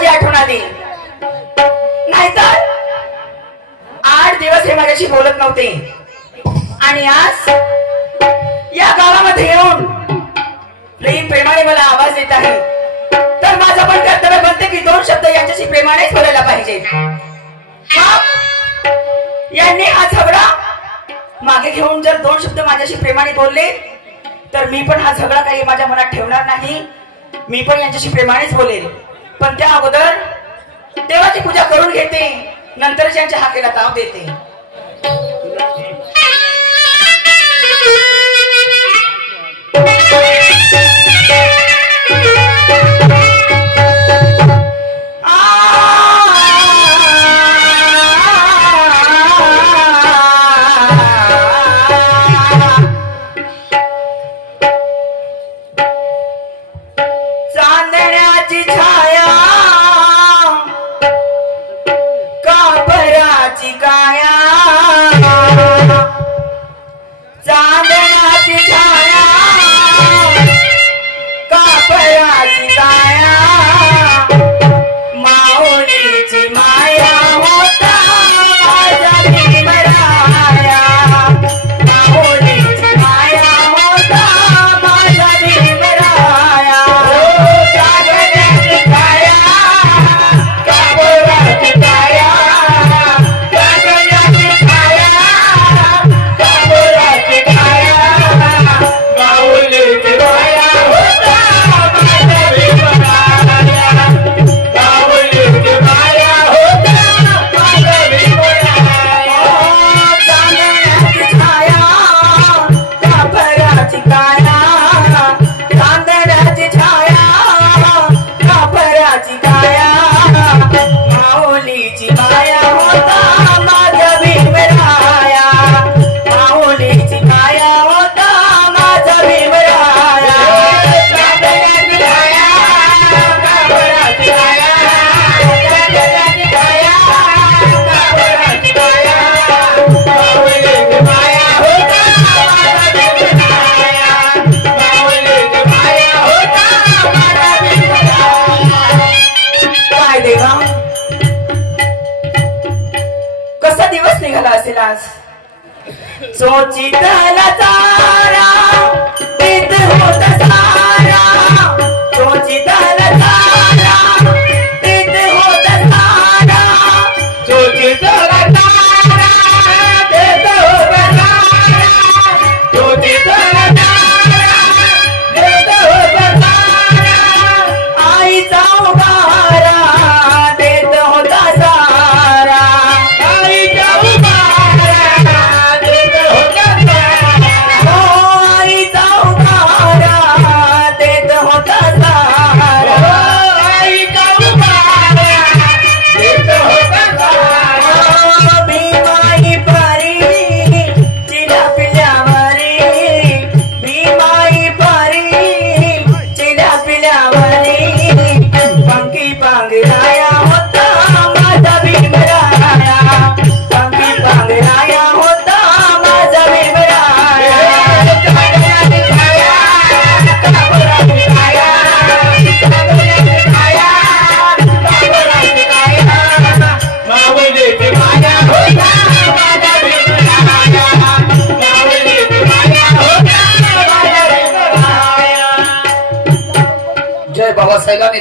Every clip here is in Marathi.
माझी आठवण आली, नाहीतर 8 दिवस हे माझ्याशी बोलत नव्हते आणि आज या गावामध्ये येऊन प्रेमाने मला आवाज देत आहे, तर माझं पण कर्तव्य बनते की 2 शब्द यांच्याशी प्रेमानेच बोलायला पाहिजे। यांनी हा झगडा मागे घेऊन जर 2 शब्द माझ्याशी प्रेमाने बोलले तर मी पण हा झगडा काही माझ्या मनात ठेवणार नाही, मी पण यांच्याशी प्रेमानेच बोलेल। पण त्या अगोदर देवाची पूजा करून घेते, नंतरच यांच्या हाकेला ताव देते।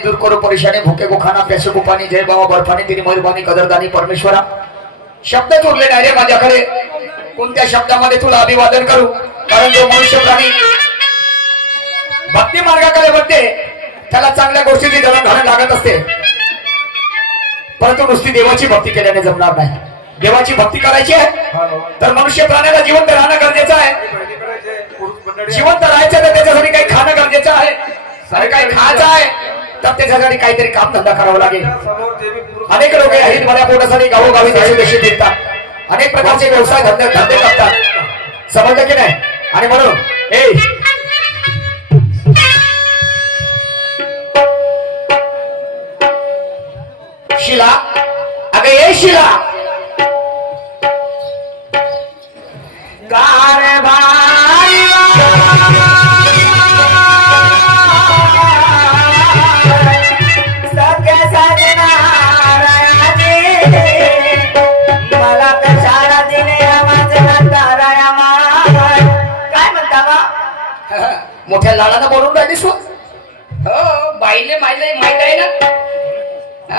दूर करो परेशानी, भूखे को खाना, प्यासे को पानी। जय बाबा बर्फानी, तेरी मेहरबानी कदरदानी परमेश्वरा। शब्द उरले नाही रे माझ्याकडे, कोणत्या शब्दामध्ये तुला अभिवादन करू? कारण जो मनुष्य प्राणी भक्ती मार्गाकडे वळते त्याला चांगल्या गोष्टींची जबाबदारी लागत असते, परंतु नुसती देवाची भक्ती केल्याने जमणार नाही। देवाची भक्ती करायची आहे तर मनुष्य प्राण्याला जिवंत राहणं गरजेचं आहे। जिवंत राहायचं तर त्याच्यासाठी काही खाणं गरजेचं आहे, काही खायचं आहे तर त्याच्यासाठी काहीतरी काम धंदा करावा लागेल। अनेक लोक आहेत बऱ्या पोटासाठी गावोगावी देशोदेशी फिरतात, अनेक प्रकारचे व्यवसाय धंदे करतात, समजलं की नाही? आणि म्हणून शिला, अगं ये शिला, सत्य मोठ्या लाडानं बोलून राहिलीस हो. बाईले माहिती माहित आहे ना,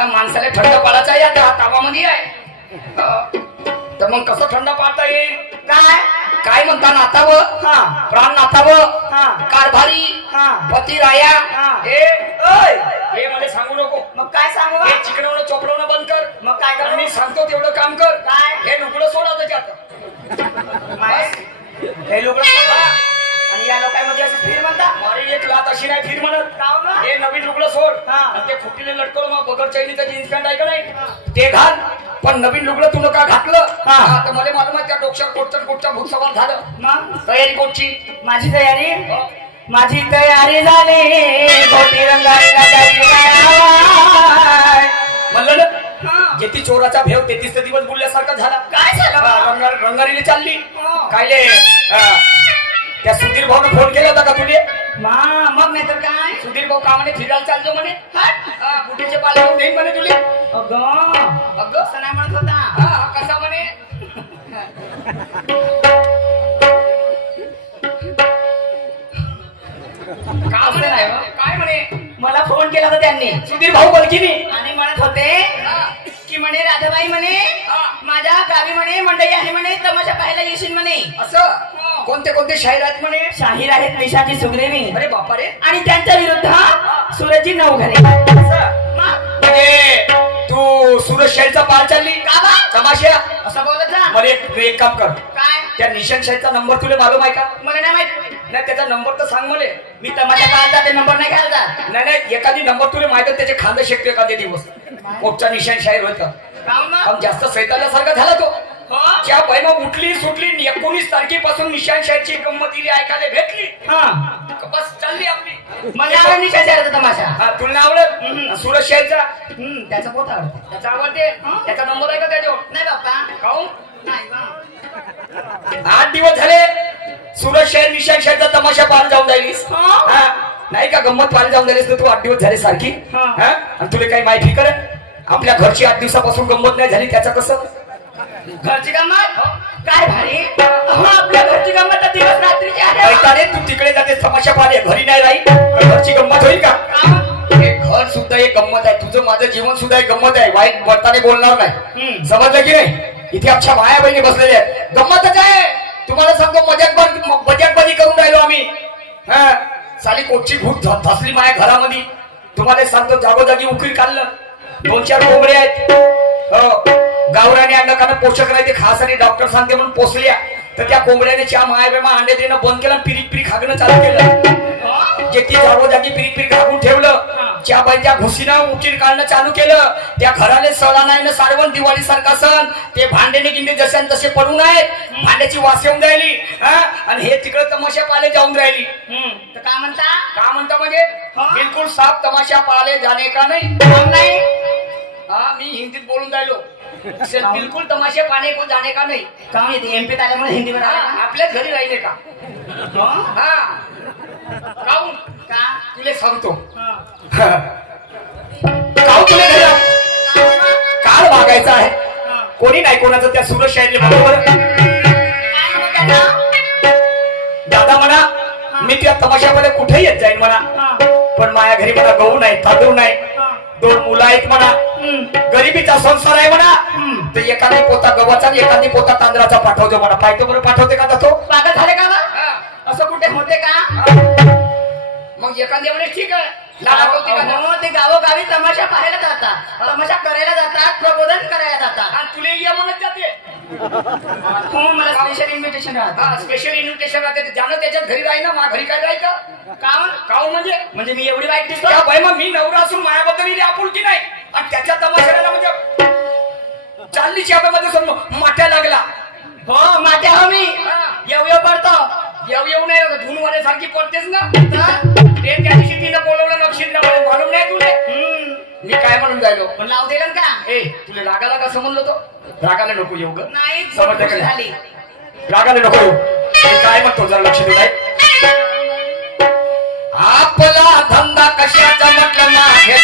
माणसाला थंड पाडायचा आहे आता तावामध्ये आहे. तर मग कसं थंड पाडता येईल? काय म्हणता नातावं, प्राण नातावं, कारभारी, पती राया. हे मला सांगू नको. मग काय सांगू? हे चिकणवणं चोपडवणं बंद कर. मग काय कर? मी सांगतो तेवढं काम कर. काय? हे लुगडं सोडा त्याच्यात. हे लुगडं सोडा. आणि या लोकांमध्ये असं फिर म्हणता. मारी एक लात अशी नाही फिर म्हणत. हे नवीन लुगडं सोड. ते खुट्टीने लटकवलं मग बगर चैनीचं जीन्स पॅन्ट आहे का नाही ते घाल. पण नवीन लुगडं तू का घातलं तर मला मालूम आहे त्या डोक्यावर कोटच्या भूत सवाल झालं. मग तयारी कोटची? माझी तयारी झाली. खोटी रंगारीला जायची म्हणलं ना, जेती चोराचा भेव तेतीस दिवस बोलल्यासारखा झाला. काय झालं? रंगारीला चालली कायले. त्या सुधीर भाऊने फोन केला होता का तुले? मग नाही तर काय, सुधीर भाऊ का म्हणे फिरायला चालतो म्हणे. कुठेचे पाले नाही म्हणे तुले. अगं असं नाही म्हणत होता. कसा म्हणे? काय म्हणे? मला फोन केला होता त्यांनी, सुधीर भाऊ बलकीनी, आणि म्हणत होते की म्हणे राधाबाई म्हणे माझ्या गावी म्हणे मंडई आहे म्हणे, तमाशा पाहायला येशील म्हणे. असं कोणते कोणते शाहीर आहेत म्हणे? शाहीर आहेत निशाची सुग्रेवी. अरे बापा रे. आणि त्यांच्या विरुद्ध सूरजची नवघरे. म्हणजे तू सूरज शाहीरचा पाल चालली का तमाशा? असं बोलत जा. मला एक काम कर. काय? त्या निशान शाहीरचा नंबर तुला मालूम आहे का? मला नाही माहित. नाही त्याचा नंबर तर सांग मला. मी तमाशा पाहता ते नंबर नाही घालता. नाही एखादी नंबर तुला माहित त्याचे खांदे शेकतो एखादे दिवस. कोटचा निशान शाहीर होता. जास्त सैताल्यासारखा झाला तो. ज्या बाई मग उठली सुटली 19 तारखेपासून निशान शाहीरची गंमत ऐकायला भेटली. बस चालली आपली. मला निशान शाहीरचा तमाशा. तुला आवडत? सूरज शाहीरचा त्याचा पोत आवडते. त्याचा आवडते. त्याचा नंबर आहे का त्याच्यावर? नाही बाप्पा. काहून? 8 दिवस झाले सूरज शाहीर निशान शाहीरचा तमाशा पाहायला जाऊन जाईलीस. नाही का गंमत पाहायला जाऊन जाईलीस तू 8 दिवस झाले सारखी. आणि तुला काही माहिती कर? आपल्या घरची 8 दिवसापासून गंमत नाही झाली. त्याचं कसं? घरची गंमत काय भारी. आपल्या घरची गंमत दिवस रात्रीची आहे. तू तिकडे जाते तमाशा पाहायला, घरी नाही राहील. घरची गंमत होईल का? घर सुद्धा एक गंमत आहे. तुझं माझं जीवन सुद्धा एक गंमत आहे. वाईट वर्ताने बोलणार नाही. समजलं की नाही? इथे आमच्या माया बहिणी बसलेल्या आहेत. गंमतच आहे. तुम्हाला सांगतो मजाकबाजी करून राहिलो आम्ही. साली कोटची भूत धसली माया घरामध्ये. तुम्हाला सांगतो जागोजागी उकीर काढलं. 2-4 कोंबडे आहेत. गावराने अंडकानं पोषक नाही ते खास आणि डॉक्टर सांगते म्हणून पोचल्या. तर त्या कोंबड्याने च्या मायाबेमा अंडे देणं बंद केलं. पिरी खागणं चालू केलं. जे ती जागोजागी पिरी खागून ठेवलं. ज्या बाई त्या घुसीनं उकीर काढणं चालू केलं. त्या घराने सडा नाही ना सारवण दिवाळी सारखा सण. ते भांडेने गिंडे जसे तसे पडून आहेत. भांड्याची वास येऊन राहिली. आणि हे तिकडे तमाशा पाहायला जाऊन राहिली. तर का म्हणता म्हणजे बिलकुल साफ तमाशा पाहायला जाणे का नाही? मी हिंदीत बोलून राहिलो. बिलकुल तमाशे पाने को जाणे का नाही. का माहिती एमपी आल्यामुळे हिंदीवर आपल्याच घरी राहिले का? काहून का तुला सांगतो. काळ वागायचा आहे. कोणी नाही कोणाचं त्या सूरज शाहीरले बरोबर. दादा म्हणा मी त्या तमाशामध्ये कुठेही येत जाईन म्हणा. पण माझ्या घरी मला गहू नाही तांदूळ नाही. 2 मुलं आहेत म्हणा. गरिबीचा संसार आहे म्हणा. तर एखादी पोता गव्हाचा आणि एखादी पोता तांदळाचा पाठवतो म्हणा. पाहतो बरं पाठवते का तो? पागल झाले का? असं कुठे होते का? मग एखाद्या म्हणे ठीक आहे. ते गावोगावी तमाशा पाहायला जातात. तमाशा करायला जातात. प्रबोधन करायला जातात. आणि तुला या म्हणत जाते. मला स्पेशल इन्व्हिटेशन राहतं. स्पेशल इन्व्हिटेशन राहते. ज्यानं त्याच्यात घरी राही ना. माझ्या घरी काय राहायचं? काहून म्हणजे मी एवढी वाईट दिसतो? बाई मग मी नवरा असून माझ्याबद्दल आपुलकी नाही. आणि त्याच्या तमाशाला म्हणजे चालली मध्ये समोर माट्या लागला. हो माट्या हो मी येऊ पडतो. येऊ नाही धुनवाल्यासारखी पडतेस ना. ते त्या दिवशी तिनं बोलवलं नक्षील मालूम नाही तुले. मी काय म्हणून जायलो पण लाव दिलं का? तुला रागाला का समजलो तो? रागाला नको येऊ ग. नाही समजलं झाली. रागाला नको येऊ. काय म्हणतो जरा लक्ष देऊ. आपला धंदा कशाचा म्हटलं मागे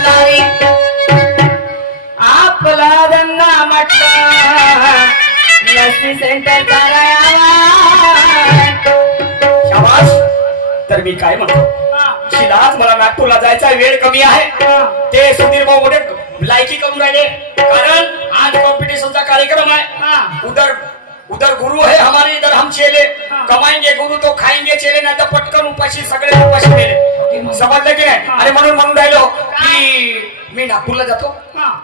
नाही. आपला धंदा म्हटलं लस्सी सेंटर कराया. काय म्हणतो शिलाज मला नागपूरला जायचा वेळ कमी आहे ते सुधीर भाऊ मोठे लायकी करून राहिले कारण आज कॉम्पिटिशनचा कार्यक्रम आहे उधर गुरु है हमारे इधर हम चेले कमाएंगे गुरु तो खाएंगे चेले नाही तर पटकन उपाशी सगळे उपाशी गेले समजलं की नाही आणि म्हणून राहिलो की मी नागपूरला जातो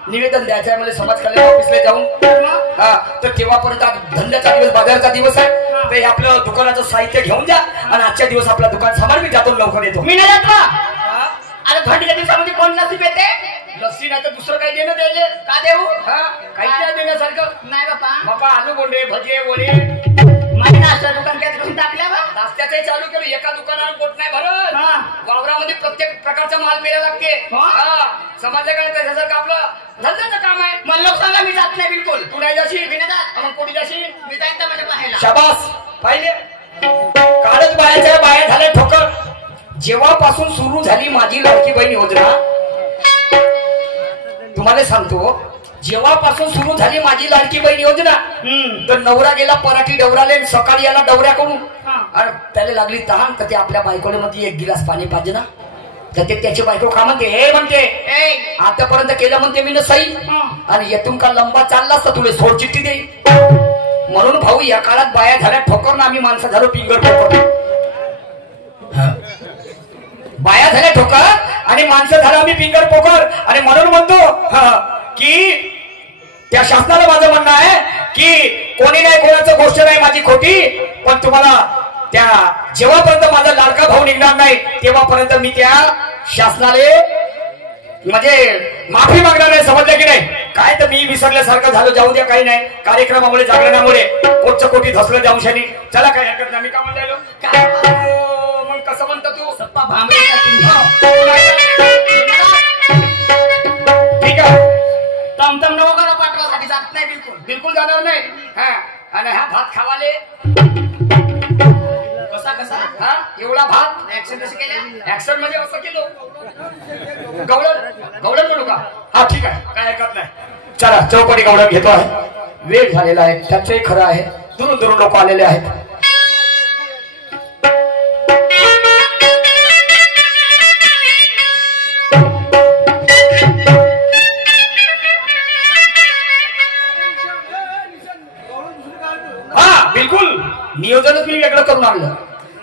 निवेदन द्यायचं आहे मला समाज कल्याण ऑफिसला जाऊन तर तेव्हापर्यंत धंद्याचा दिवस बाजाराचा दिवस आहे ते आपलं दुकानाचं साहित्य घेऊन जा आणि आजच्या दिवस आपला दुकान सांभाळ मी जातो लवकर येतो मी नाही जात आता थंडीच्या दिवसामध्ये कोण नसीब येते लस्सी नाही तर दुसरं काही देणं द्यायचे का देऊ काही नाही देण्यासारखं नाही बापा आलू बोंडे भजे वडे माझी नाश्ता दुकान काय करून टाकल्या बा नाश्त्याचंही चालू केलं एका दुकानावर पोट नाही भरत वावरामध्ये प्रत्येक प्रकारचा माल मिळायला लागते समाजाकडे त्याच्यासारखं आपलं धंद्याचं काम आहे मला लोक सांगा मी जात नाही बिलकुल तू नाही जाशील मी नाही जात मग कोणी जाशील मी जाईन तर माझ्या बाहेर शाबास पाहिले कालच बायाच्या बाया झाल्या ठोकर जेव्हापासून सुरू झाली माझी लाडकी बहीण योजना तुम्हाला सांगतो जेव्हापासून सुरू झाली माझी लाडकी बहीण योजना तर नवरा गेला पराठी डवराले सकाळी याला डवऱ्याकडून आणि त्याला लागली तहान तर ते आपल्या बायकोले मध्ये एक गिलास पाणी पाहिजे ना तर ते त्याची बायको का म्हणते हे म्हणते आतापर्यंत केलं म्हणते मी न सई आणि येथून का लंबा चाललास तर तुला सोड चिठ्ठी देईल म्हणून भाऊ या काळात बाया झाल्या ठोकर ना आम्ही माणसं झालो पिंगर ठोकर बाया झाल्या ठोकर आणि माणसं झालं आम्ही पिंगर पोकर आणि म्हणून म्हणतो की त्या शासनाला माझं म्हणणं आहे की कोणी नाही कोणाचं गोष्ट नाही माझी खोटी पण तुम्हाला त्या जेव्हापर्यंत माझा लाडका भाऊ निघणार नाही तेव्हापर्यंत मी त्या शासनाले म्हणजे माफी मागणार नाही समजलं की नाही काय तर मी विसरल्यासारखं झालं जाऊ द्या काही नाही कार्यक्रमामुळे जागरणामुळे कोटचं कोटी धसलं जाऊ शनी चला काय हरकत नाही मी का म्हणलो काय मग कसं म्हणतो तू सप्पा भांबे ठीक आहे तमतम नवकरा पाठवासाठी जात नाही बिलकुल जाणार नाही आणि हा भात खावाले कसा एवढा भात ऍक्शन कसे केल्या ऍक्शन म्हणजे असं केलं गवळण म्हणू का हा ठीक आहे काय हरकत नाही चला चौपटी गवळण घेतो आहे वेळ झालेला आहे त्याचंही खरं आहे दुरून दुरून लोक आलेले आहेत बिलकुल नियोजनच मी वेगळं करून आणलं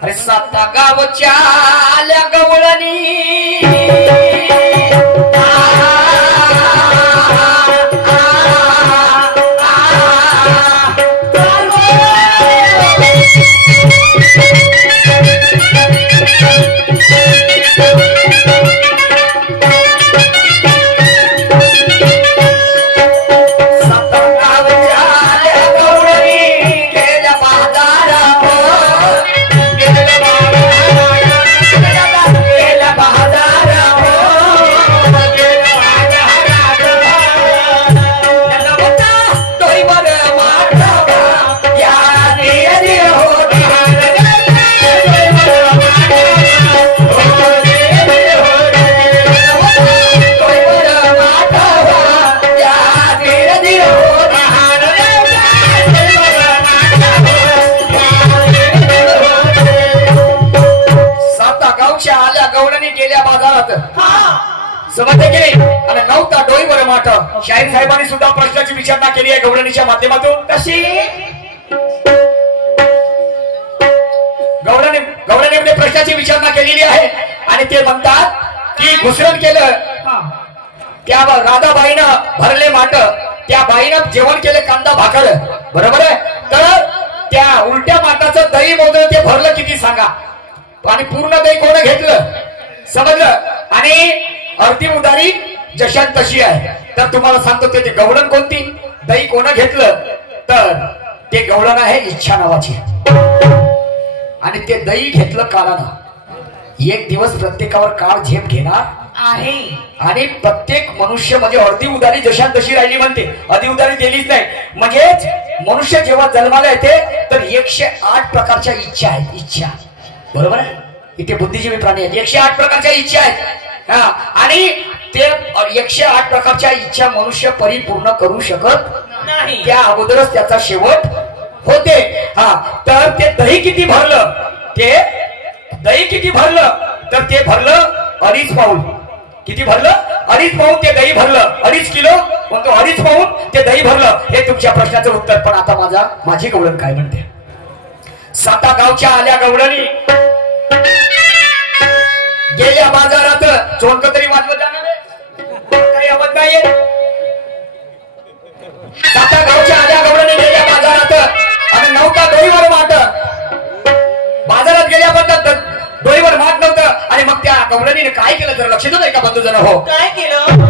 अरे साता गावच्या आल्या गवळणी समजते की नाही आणि नव्हता डोईवर माठ शाहीर साहेबांनी सुद्धा प्रश्नाची विचारणा केली आहे गवळणीच्या माध्यमातून कशी गवळणीने प्रश्नाची विचारणा केलेली आहे आणि ते म्हणतात की घुसरण केलं त्या राधाबाईनं भरले माठ त्या बाईनं जेवण केले कांदा भाकर बरोबर आहे तर त्या उलट्या माठाचं दही मोजलं ते भरलं किती सांगा आणि पूर्ण दही कोण घेतलं समजलं आणि अर्धी उदारी जशात तशी आहे तर तुम्हाला सांगतो ते गवळण कोणती दही कोण घेतलं तर ते गवळण आहे इच्छा नावाची आणि ते दही घेतलं काळानं एक दिवस प्रत्येकावर काळ झेप घेणार आहे आणि प्रत्येक मनुष्य म्हणजे अर्धी उदारी जशात तशी राहिली म्हणते अर्धी उदारी दिलीच नाही म्हणजेच मनुष्य जेव्हा जन्माला येते तर 108 प्रकारच्या इच्छा आहेत इच्छा बरोबर आहे इथे बुद्धिजीवी प्राणी आहेत 108 प्रकारच्या इच्छा आहेत आणि ते 108 प्रकारच्या इच्छा मनुष्य परिपूर्ण करू शकत नाही त्या अगोदरच त्याचा शेवट होते तर ते दही किती भरलं ते दही किती भरलं तर ते भरलं 2.5 पाऊल. किती भरलं 2.5 पाऊल ते दही भरलं. 2.5 किलो पण तो 2.5 पाऊल ते दही भरलं. हे तुमच्या प्रश्नाचं उत्तर. पण आता माझी गवळण काय म्हणते. 7 गावच्या आल्या गवळणी गेल्या बाजारात. चोंक तरी वाजवत जाणार काही आवड नाहीये. 7 गावच्या आल्या गवळणी गेल्या बाजारात आणि नव्हता डोईवर माट. बाजारात गेल्याबद्दल डोईवर माट नव्हतं. आणि मग त्या गवळणीने काय केलं तर लक्ष देऊ का बंधू जण. हो काय केलं.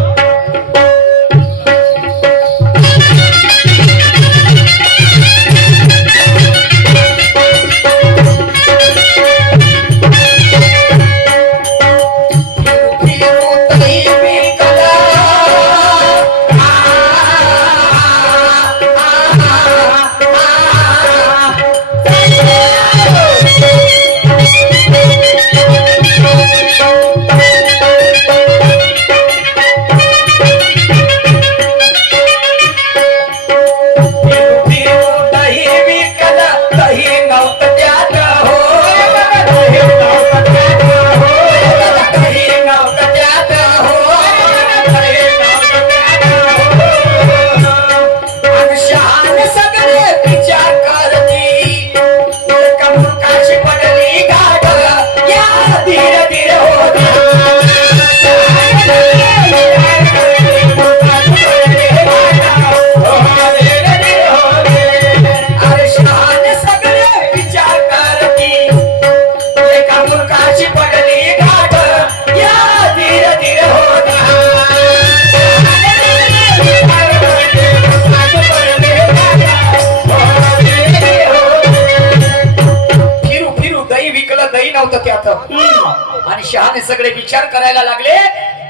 आणि शहाणे सगळे विचार करायला लागले.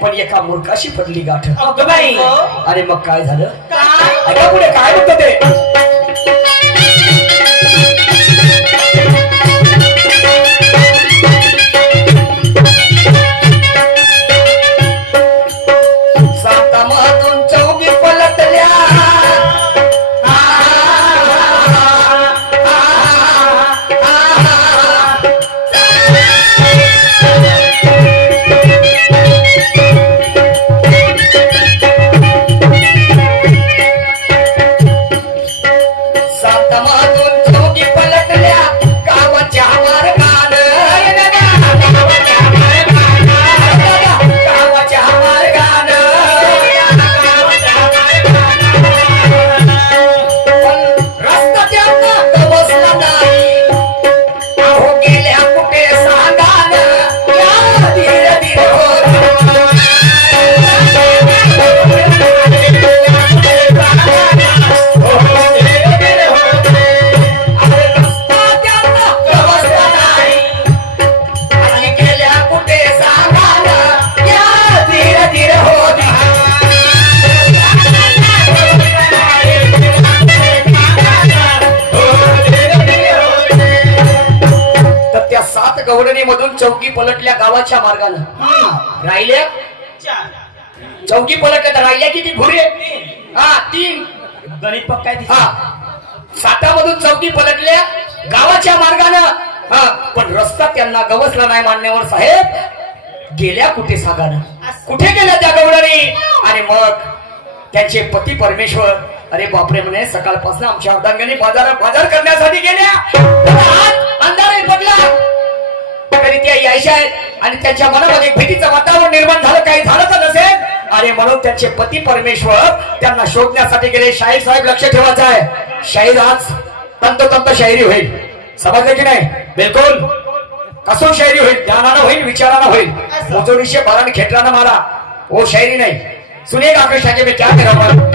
पण एका मूर्खाशी पडली गाठ. अरे मग काय झालं. ऐका पुढे काय होतं ते. सातामधून चौघी पलटल्या. मधून चौकी पलटल्या गावाच्या मार्गाने. राहिल्या चौकी पलटल्या तर राहिल्या किती घुरे. 3 गणित पक्का. 7मधून चौकी पलटल्या गावाच्या मार्गाने. पण रस्ता त्यांना गवसला नाही मान्यवर साहेब. गेल्या कुठे सागानं. कुठे गेल्या त्या गवळणी. आणि मग त्यांचे पती परमेश्वर अरे बापरे म्हणे सकाळपासून आमच्या अर्धांगणी बाजार करण्यासाठी गेल्या. अंधारही पडला तरी त्या यायच्या आहेत आणि त्यांच्या मनामध्ये भीतीचं वातावरण निर्माण झालं. काही झालं तर नसेल. आणि म्हणून त्यांचे पती परमेश्वर त्यांना शोधण्यासाठी गेले. शाहीर साहेब लक्ष ठेवायचं आहे. शाहीर आज तंतोतंत शायरी होईल. समजलं की नाही. बिलकुल कसो शायरी होईल. ज्ञानानं होईल विचारानं होईल. मोजोडीशे बारान खेटरानं मारा वो शायरी नाही. सुनेगा कृष्णा के मैं क्या कह रहा हूं.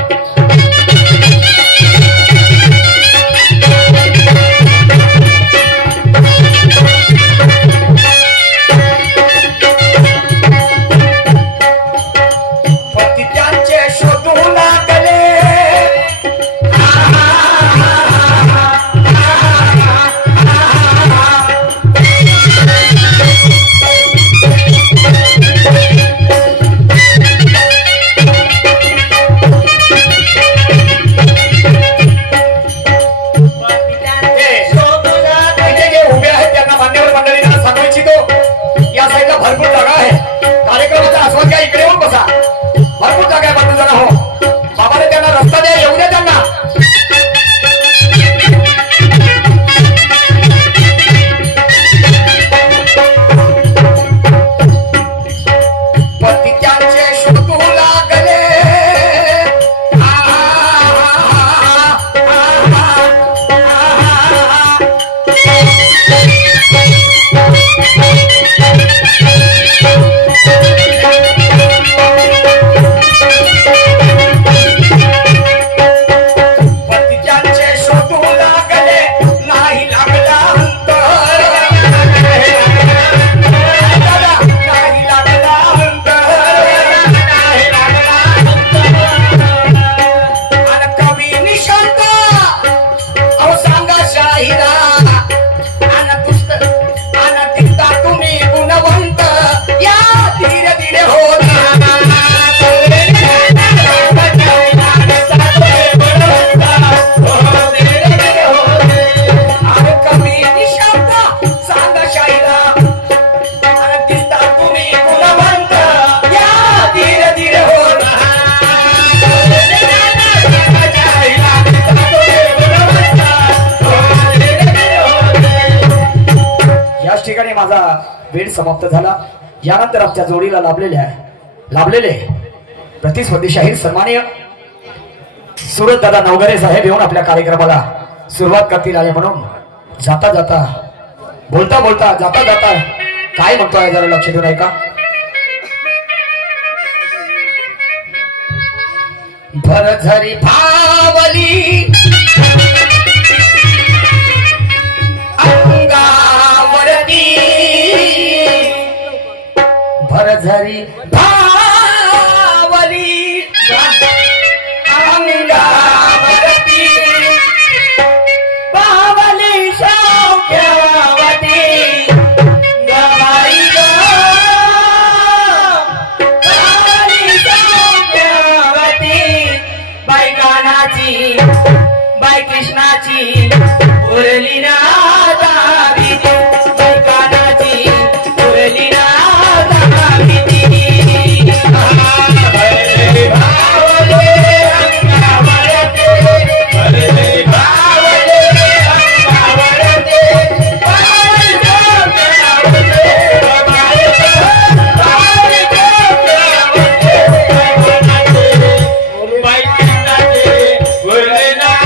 आस्वाद घ्या, इकडे येऊन बसा. भरपूर जागा आहे बाजू जरा हो. बाबाने त्यांना रस्ता द्या, येऊ द्या त्यांना. माझा वेळ समाप्त झाला. यानंतर आमच्या जोडीला लाभलेले प्रतिस्पर्धी शाहीर सन्माननीय सुरत दादा नवघरे साहेब येऊन आपल्या कार्यक्रमाला सुरुवात करतील. आणि म्हणून जाता जाता बोलता बोलता जाता जाता काय म्हणतोय जरा लक्ष देऊन ऐका. भरझरी भावली अंगावरती, भरझरी भावली अंगावरती, भावली शौक्यवती गवाई ग, भावली शौक्यवती बाई कानाची बाई कृष्णाची उरली ना दाविती, बाई कानाची उरली ना दाविती. भरले भावले अंगावरती, भरले भावले अंगावरती, भावली शौक्यवती गवाई ग, भावली शौक्यवती बाई कृष्णाची उरली ना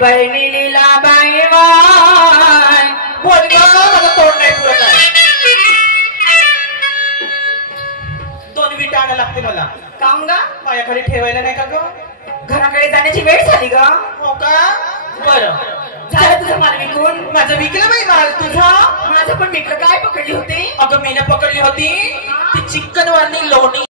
बहिणी लीला बाई वाय बोल ग, मला तोंड नाही पुरत आहे. दोन विटा आणायला लागते मला. काम गा माझ्याकडे ठेवायला नाही का ग? घराकडे जाण्याची वेळ झाली ग. हो का? बरं झालं तुझं माल विकून? माझं विकलं बाई माल तुझा. माझं पण विकलं. काय पकडली होती? अगं मी ना पकडली होती ती चिकन वाली लोणी.